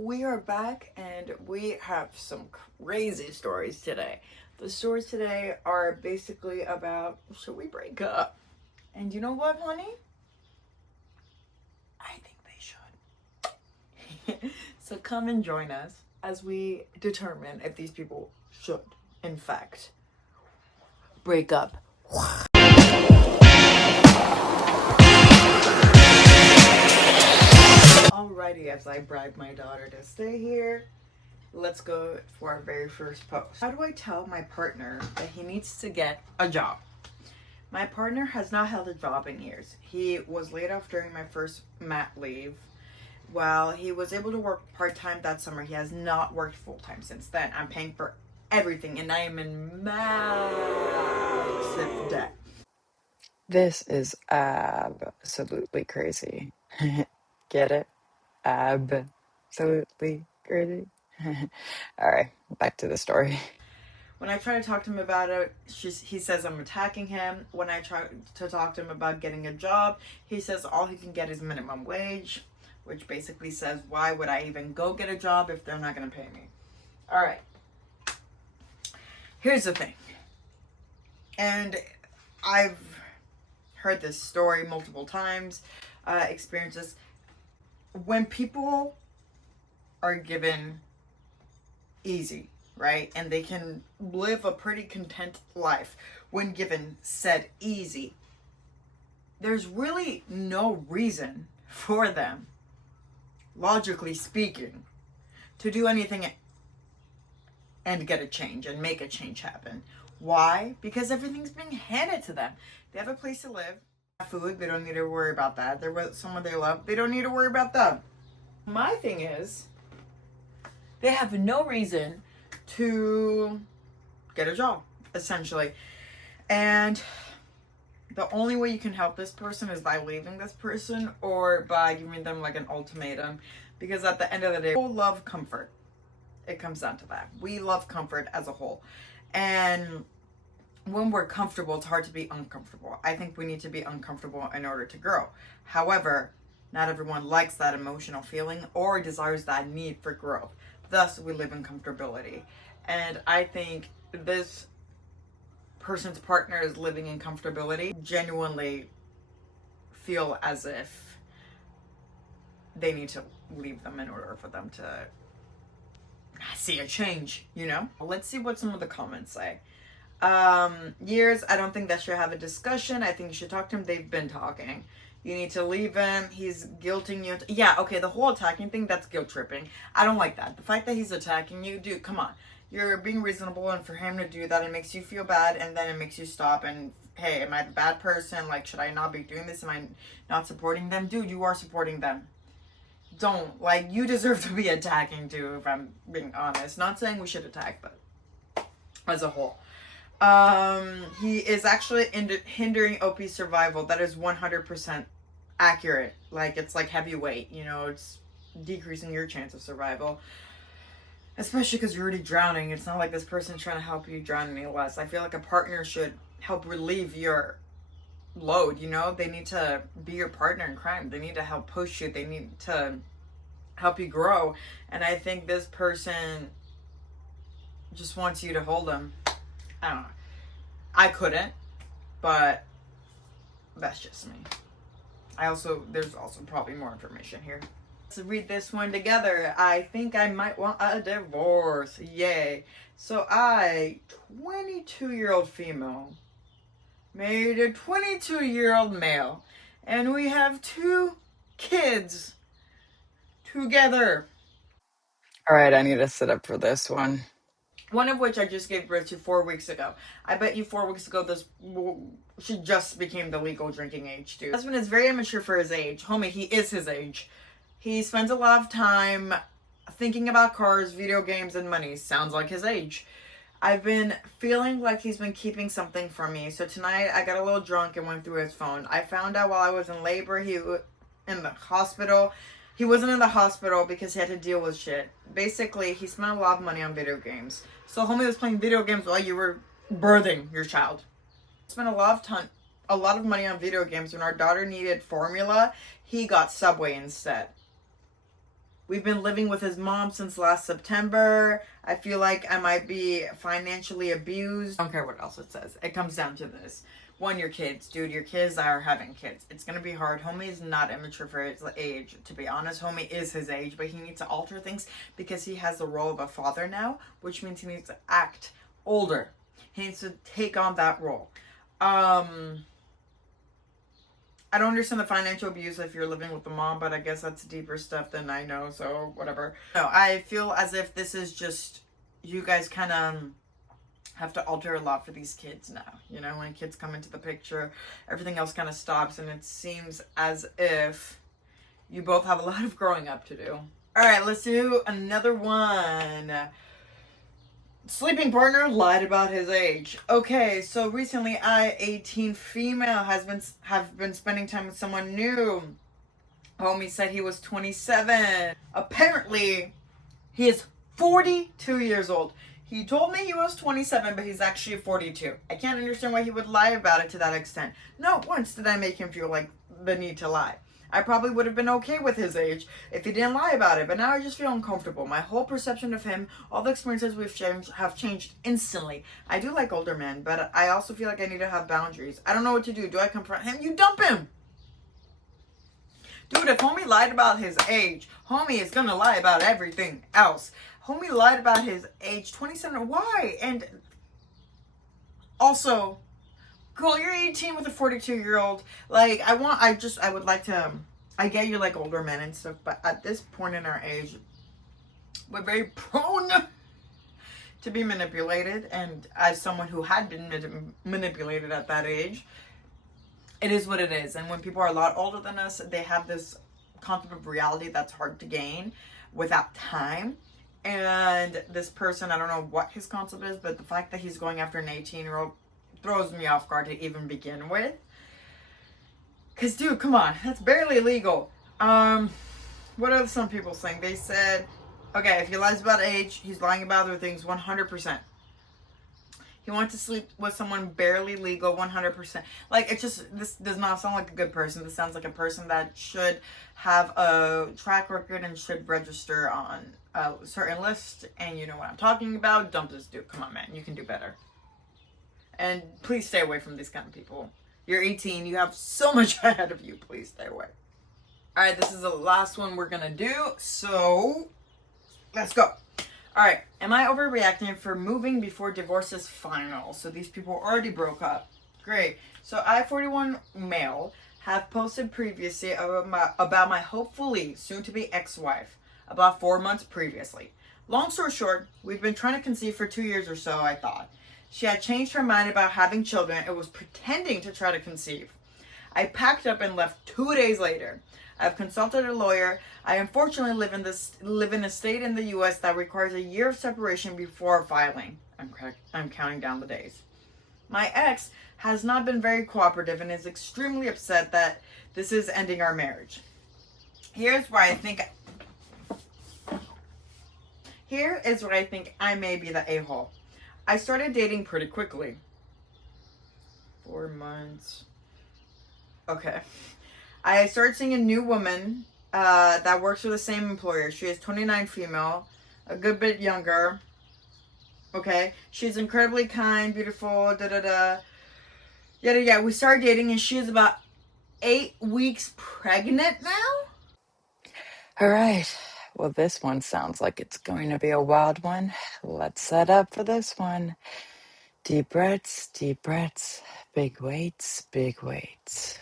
we are back and we have some crazy stories today. The stories today are basically about, should we break up? And you know what, honey? I think they should. So come and join us as we determine if these people should, in fact, break up. Alrighty, as I bribed my daughter to stay here, let's go for our very first post. How do I tell my partner that he needs to get a job? My partner has not held a job in years. He was laid off during my first mat leave. While he was able to work part-time that summer, he has not worked full-time since then. I'm paying for everything and I am in massive debt. This is absolutely crazy. Get it? Absolutely crazy. All right, back to the story. When I try to talk to him about it, he says I'm attacking him. When I try to talk to him about getting a job, he says all he can get is minimum wage, which basically says, why would I even go get a job if they're not going to pay me? All right. Here's the thing. And I've heard this story multiple times, experienced this. When people are given easy, right? And they can live a pretty content life when given said easy. There's really no reason for them, logically speaking, to do anything and get a change and make a change happen. Why? Because everything's being handed to them. They have a place to live, food, they don't need to worry about that. They're with someone they love, they don't need to worry about that. My thing is, they have no reason to get a job, essentially. And the only way you can help this person is by leaving this person or by giving them like an ultimatum. Because at the end of the day, people love comfort. It comes down to that. We love comfort as a whole. And when we're comfortable, it's hard to be uncomfortable. I think we need to be uncomfortable in order to grow. However, not everyone likes that emotional feeling or desires that need for growth. Thus, we live in comfortability. And I think this person's partner is living in comfortability, genuinely feel as if they need to leave them in order for them to see a change, you know? Let's see what some of the comments say. Years, I don't think that should have a discussion. I think you should talk to him. They've been talking. You need to leave him. He's guilting you. Yeah, okay, the whole attacking thing, that's guilt tripping. I don't like that. The fact that he's attacking you, dude, come on. You're being reasonable, and for him to do that, it makes you feel bad, and then it makes you stop and, hey, am I the bad person? Like, should I not be doing this? Am I not supporting them? Dude, you are supporting them. Don't. Like, you deserve to be attacking, too, if I'm being honest. Not saying we should attack, but as a whole. He is actually hindering OP's survival. That is 100% accurate. Like, it's like heavyweight, you know, it's decreasing your chance of survival. Especially because you're already drowning. It's not like this person's trying to help you drown any less. I feel like a partner should help relieve your load, you know? They need to be your partner in crime. They need to help push you. They need to help you grow. And I think this person just wants you to hold them. I don't know. I couldn't, but that's just me. There's also probably more information here. Let's read this one together. I think I might want a divorce. Yay. So 22-year-old female, married a 22-year-old male, and we have 2 kids together. All right, I need to sit up for this one. One of which I just gave birth to 4 weeks ago. I bet you 4 weeks ago she just became the legal drinking age, dude. My husband is very immature for his age. Homie, he is his age. He spends a lot of time thinking about cars, video games, and money. Sounds like his age. I've been feeling like he's been keeping something from me. So tonight I got a little drunk and went through his phone. I found out while I was in labor, he was in the hospital. He wasn't in the hospital because he had to deal with shit. Basically, he spent a lot of money on video games. So homie was playing video games while you were birthing your child. Spent a lot of money on video games. When our daughter needed formula, he got Subway instead. We've been living with his mom since last September. I feel like I might be financially abused. I don't care what else it says. It comes down to this. One, your kids. Dude, your kids are having kids. It's going to be hard. Homie is not immature for his age. To be honest, homie is his age, but he needs to alter things because he has the role of a father now, which means he needs to act older. He needs to take on that role. I don't understand the financial abuse if you're living with the mom, but I guess that's deeper stuff than I know, so whatever. No, I feel as if this is just, you guys kind of have to alter a lot for these kids now. You know, when kids come into the picture, everything else kind of stops, and it seems as if you both have a lot of growing up to do. All right, let's do another one. Sleeping partner lied about his age. Okay, so recently I, 18 female, have been spending time with someone new. Homie said he was 27. Apparently, he is 42 years old. He told me he was 27, but he's actually 42. I can't understand why he would lie about it to that extent. Not once did I make him feel like the need to lie. I probably would have been okay with his age if he didn't lie about it, but now I just feel uncomfortable. My whole perception of him, all the experiences we've changed, have changed instantly. I do like older men, but I also feel like I need to have boundaries. I don't know what to do. Do I confront him? You dump him! Dude, if homie lied about his age, homie is gonna lie about everything else. Homie lied about his age, 27. Why? And also, girl, you're 18 with a 42-year-old. Like, I would like to, I get you like older men and stuff, but at this point in our age, we're very prone to be manipulated. And as someone who had been manipulated at that age, it is what it is. And when people are a lot older than us, they have this concept of reality that's hard to gain without time. And this person, I don't know what his concept is, but the fact that he's going after an 18-year-old throws me off guard to even begin with. Because, dude, come on. That's barely legal. What are some people saying? They said, okay, if he lies about age, he's lying about other things 100%. He wants to sleep with someone barely legal 100%. Like, it just, this does not sound like a good person. This sounds like a person that should have a track record and should register on a certain list. And you know what I'm talking about. Dump this dude. Come on, man. You can do better. And please stay away from these kind of people. You're 18. You have so much ahead of you. Please stay away. All right, this is the last one we're going to do. So, let's go. All right, am I overreacting for moving before divorce is final? So these people already broke up. Great. So I, 41 male, have posted previously about my hopefully soon-to-be ex-wife about 4 months previously. Long story short, we've been trying to conceive for 2 years or so, I thought. She had changed her mind about having children and was pretending to try to conceive. I packed up and left 2 days later. I've consulted a lawyer. I unfortunately live in a state in the U.S. that requires a year of separation before filing. I'm counting down the days. My ex has not been very cooperative and is extremely upset that this is ending our marriage. Here is where I think I may be the a-hole. I started dating pretty quickly. 4 months. Okay. I started seeing a new woman that works for the same employer. She is 29 female, a good bit younger. Okay. She's incredibly kind, beautiful, Yada, yada. We started dating and she is about 8 weeks pregnant now. All right. Well, this one sounds like it's going to be a wild one. Let's set up for this one. Deep breaths, big weights, big weights.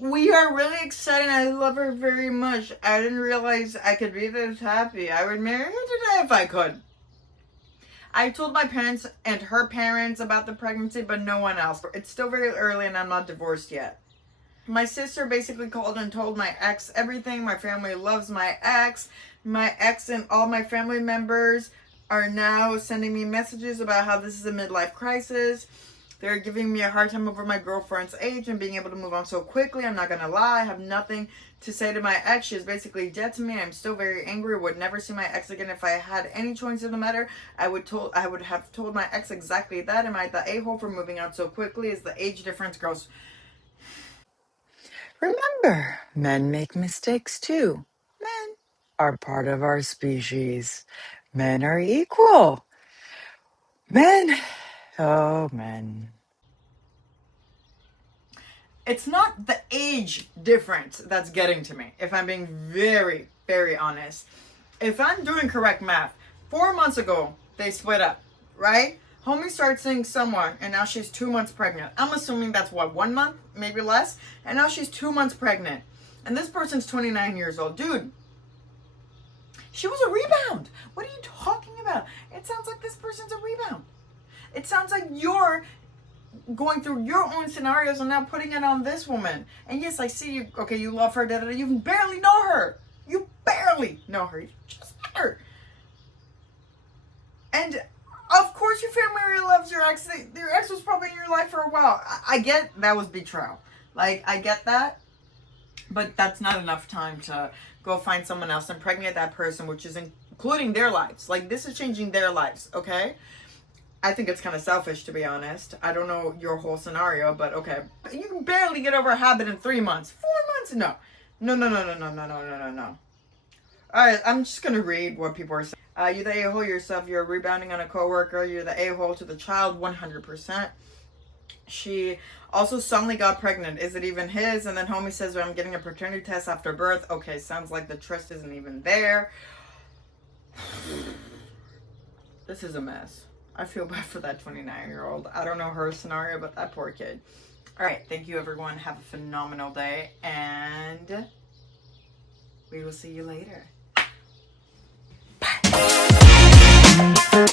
We are really excited. I love her very much. I didn't realize I could be this happy. I would marry her today if I could. I told my parents and her parents about the pregnancy, but no one else. It's still very early and I'm not divorced yet. My sister basically called and told my ex everything. My family loves my ex. My ex and all my family members are now sending me messages about how this is a midlife crisis. They're giving me a hard time over my girlfriend's age and being able to move on so quickly. I'm not going to lie. I have nothing to say to my ex. She is basically dead to me. I'm still very angry. Would never see my ex again if I had any choice in the matter. I would have told my ex exactly that. Am I the a-hole for moving on so quickly? Is the age difference gross? Remember, men make mistakes too. Men. are part of our species. Men are equal. Men. Oh, men. It's not the age difference that's getting to me, if I'm being very, very honest. If I'm doing correct math, 4 months ago, they split up, right? Homie started seeing someone, and now she's 2 months pregnant. I'm assuming that's what, 1 month, maybe less? And now she's 2 months pregnant. And this person's 29 years old. Dude, she was a rebound. What are you talking about? It sounds like this person's a rebound. It sounds like you're going through your own scenarios and now putting it on this woman. And yes, I see you. Okay, you love her. You barely know her. You barely know her. You just met her. And of course your family loves your ex. Your ex was probably in your life for a while. I get that was betrayal. Like, I get that. But that's not enough time to go find someone else and impregnate that person, which is including their lives. Like, this is changing their lives, okay? I think it's kind of selfish, to be honest. I don't know your whole scenario, but okay. You can barely get over a habit in 3 months. 4 months? No. No. Alright, I'm just going to read what people are saying. You're the a-hole yourself. You're rebounding on a coworker. You're the a-hole to the child, 100%. She also suddenly got pregnant. Is it even his? And then homie says, well, I'm getting a paternity test after birth. Okay, sounds like the trust isn't even there. This is a mess. I feel bad for that 29-year-old. I don't know her scenario, but that poor kid. All right, thank you, everyone. Have a phenomenal day, and we will see you later. Bye.